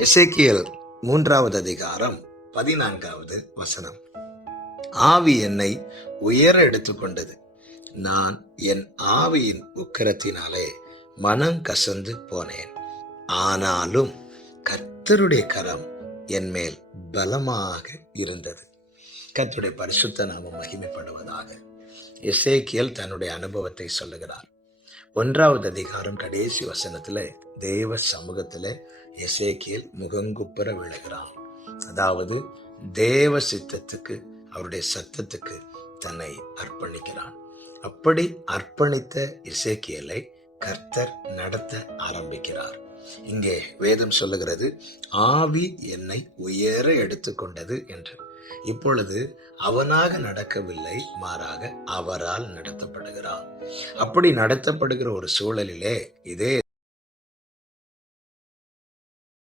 எசேக்கியேல் 3வது அதிகாரம் 14வது வசனம். ஆவி என்னை உயர எடுத்துக்கொண்டது. நான் என் ஆவியின் உக்கிரத்தினாலே மனம் கசந்து போனேன். ஆனாலும் கர்த்தருடைய கரம் என் மேல் பலமாக இருந்தது. கர்த்தருடைய பரிசுத்த நாமம் மகிமைப்படுவதாக. எசேக்கியேல் தன்னுடைய அனுபவத்தை சொல்லுகிறார். 1வது அதிகாரம் கடைசி வசனத்துல தேவ சமூகத்துல எசேக்கியேல் முகங்குப்புற விழுகிறான். அதாவது தேவ சித்தத்துக்கு, அவருடைய சத்தத்துக்கு தன்னை அர்ப்பணிக்கிறான். அப்படி அர்ப்பணித்த எசேக்கியேலை கர்த்தர் நடத்த ஆரம்பிக்கிறார். இங்கே வேதம் சொல்லுகிறது, ஆவி என்னை உயர எடுத்துக்கொண்டது என்று. இப்பொழுது அவனாக நடக்கவில்லை, மாறாக அவரால் நடத்தப்படுகிறான். அப்படி நடத்தப்படுகிற ஒரு சூழலிலே இதே